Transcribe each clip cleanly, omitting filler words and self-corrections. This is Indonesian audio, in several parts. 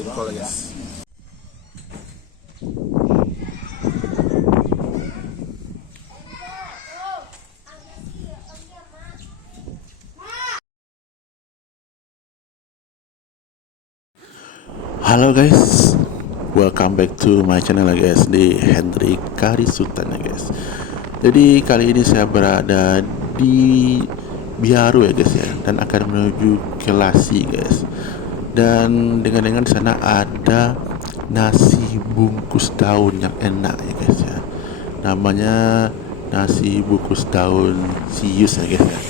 jengkol guys. Halo guys, welcome back to my channel guys, di Hendrik Karisutan ya guys. Jadi kali ini saya berada di Biaru ya guys ya, dan akan menuju ke Lasi guys. Dan dengan di sana ada nasi bungkus daun yang enak ya guys ya. Namanya nasi bungkus daun sius ya guys ya.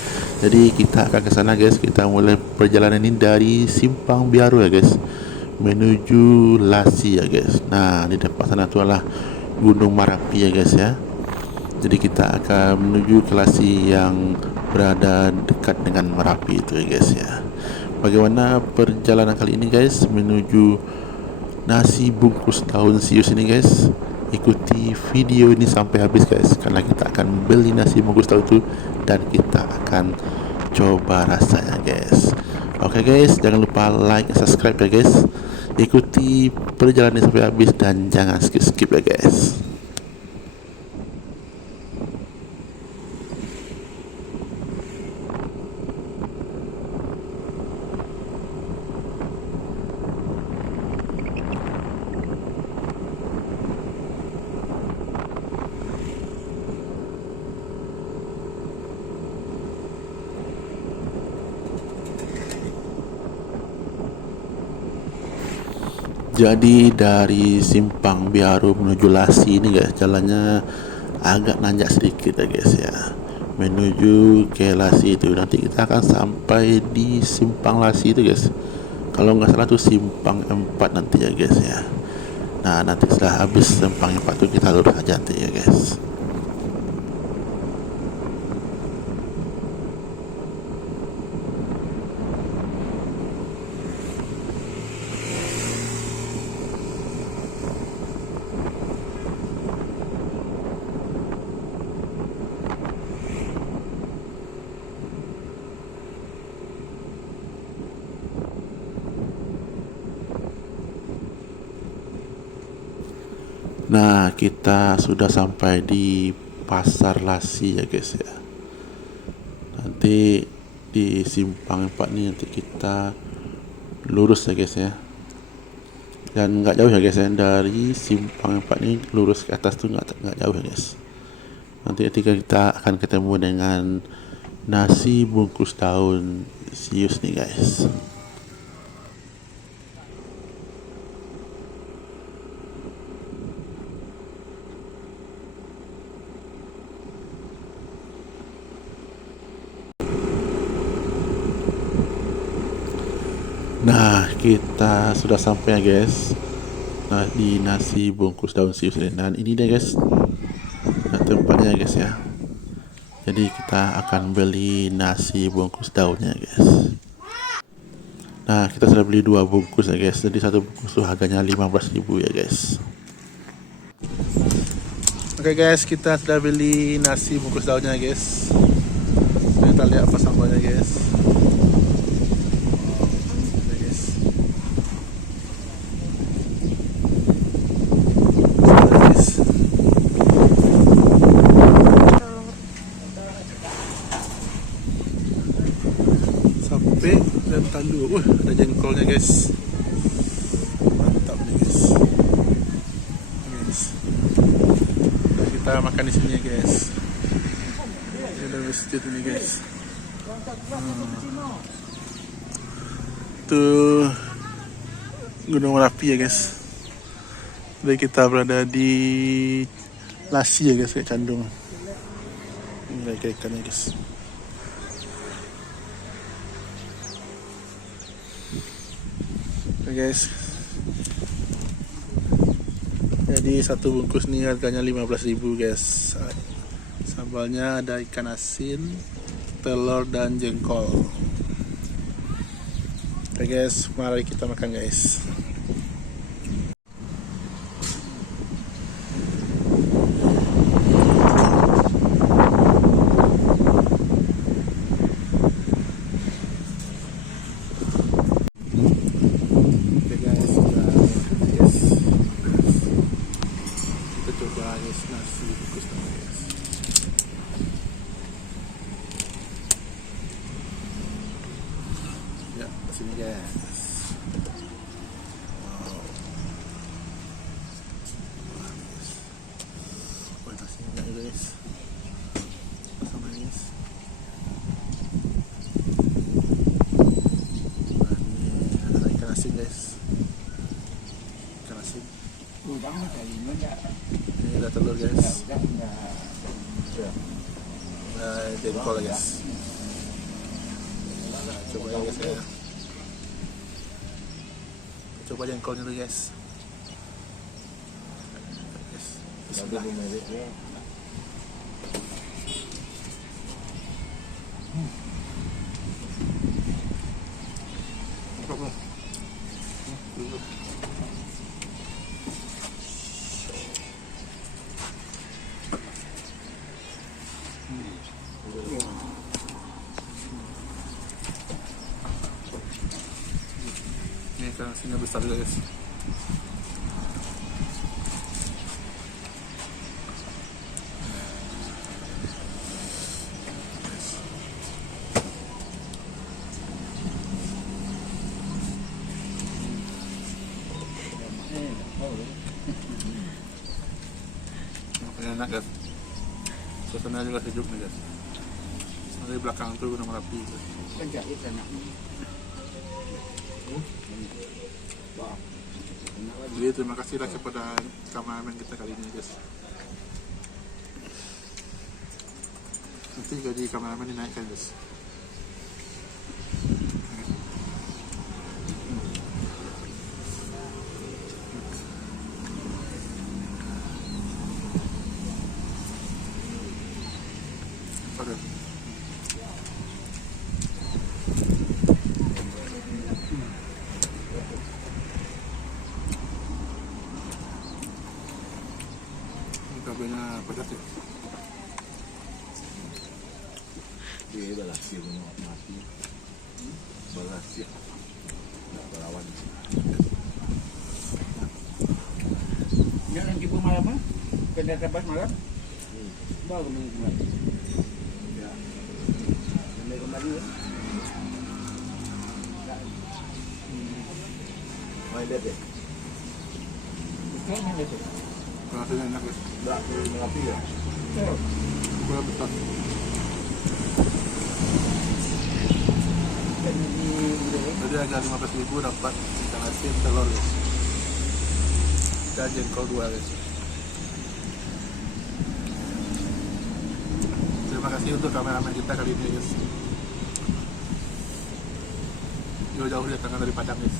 Jadi kita akan ke sana guys. Kita mulai perjalanan ini dari Simpang Biaru ya guys, menuju Lasi ya guys. Nah, di depan sana tu adalah Gunung Merapi ya guys ya. Jadi kita akan menuju ke Lasi yang berada dekat dengan Merapi itu ya guys ya. Bagaimana perjalanan kali ini guys menuju nasi bungkus daun sius ini guys? Ikuti video ini sampai habis guys, karena kita akan beli nasi bungkus daun itu dan kita akan coba rasanya guys. Oke guys, jangan lupa like dan subscribe ya guys. Ikuti perjalanan sampai habis dan jangan skip ya guys. Jadi dari Simpang Biaru menuju Lasi ini guys, jalannya agak nanjak sedikit ya guys ya. Menuju ke Lasi itu nanti kita akan sampai di Simpang Lasi itu guys. Kalau nggak salah tuh Simpang 4 nanti ya guys ya. Nah, nanti setelah habis Simpang 4 itu kita lurus aja nanti ya guys. Nah, kita sudah sampai di Pasar Lasi ya guys ya. Nanti di Simpang 4 nih nanti kita lurus ya guys ya. Dan nggak jauh ya guys ya, dari Simpang 4 ini lurus ke atas tuh nggak jauh ya guys. Nanti ketika kita akan ketemu dengan nasi bungkus daun sius nih guys. Nah, kita sudah sampai ya guys. Nah, di nasi bungkus daun sius ini. Dan ini deh guys, nah, tempatnya ya guys ya. Jadi kita akan beli nasi bungkus daunnya guys. Nah, kita sudah beli 2 bungkus ya guys. Jadi satu bungkus tuh harganya 15.000 ya guys. Oke guys, kita sudah beli nasi bungkus daunnya guys. Kita lihat apa sambalnya guys. Sampai dan talu. Ada jengkolnya guys. Mantap nih guys. Nah, kita makan di sini ya guys. Ini ada masjid ini guys. Tuh Gunung Merapi ya guys. Jadi kita berada di Lasi ya guys, kayak Candung. Ini kayak ikannya guys. Oke guys. Jadi satu bungkus nih harganya 15.000 guys. Sambalnya ada ikan asin, telur dan jengkol. Oke guys, mari kita makan guys. Oke guys, kita Ini ada telur guys. Nah, jengkol guys. Coba ya guys ya. Coba jengkolnya dulu guys. Bismillah. Ini kan sini besar juga guys. Makanya enak guys. Suasana juga sejuk nih guys. Dari belakang tuh Gunung Merapi guys. Jadi terima kasihlah kepada kameramen kita kali ini guys. Nanti gaji kameramen dinaikkan guys. Oke. Kabelnya pedas ya. Dia balas dia mati. Balas dia. Nak berawan. Ya nanti malam kena dapat malam. Baru kembali. Ya. Kembali. Main dia deh. Betul mana tu? Rasanya enak guys. Tak merapi ya. Betul. Ukuran besar. Tadi harga 15.000 dapat ikan asin telur guys. Dan jengkol 2 guys. Terima kasih untuk kameramen kita kali ini guys. Jauh-jauh datangkan dari Padang guys.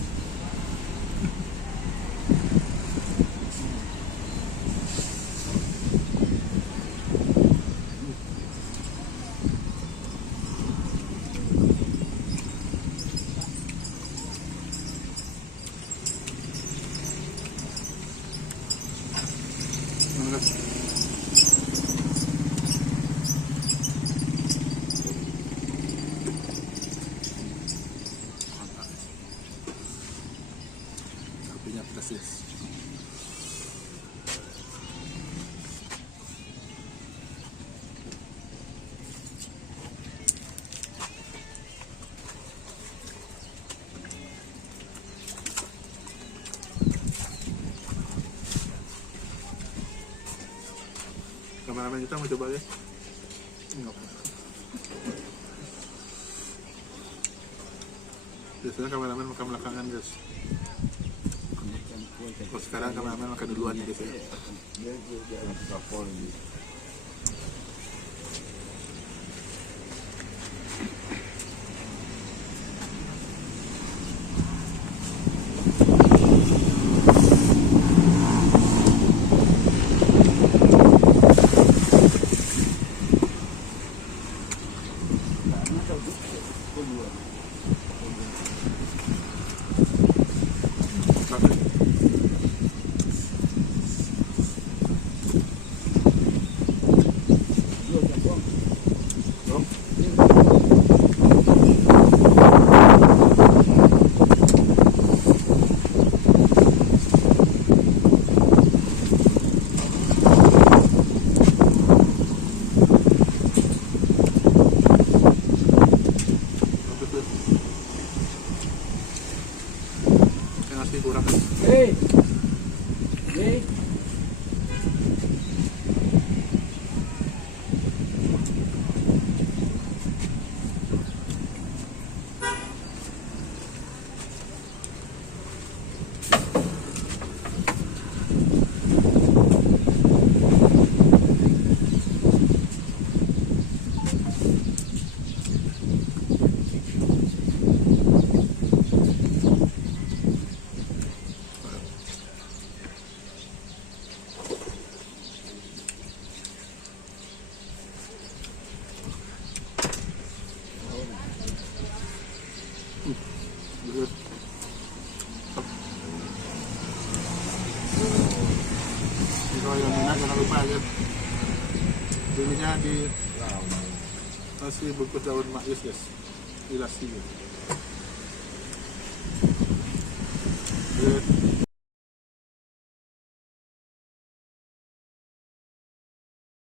Terima kasih. Mantap guys. Kopinya pedas guys. Kameramen kita mau coba guys. Enggak. Biasanya kameramen makan belakangan guys. Oh, sekarang kameramen makan duluan ya guys ya. Dia nak kapal ni. Nasi kurang. Hey. Hey. Kalau yang minat jangan lupa ya. Belinya di nasi bungkus daun makis guys. Di Lassi. Good.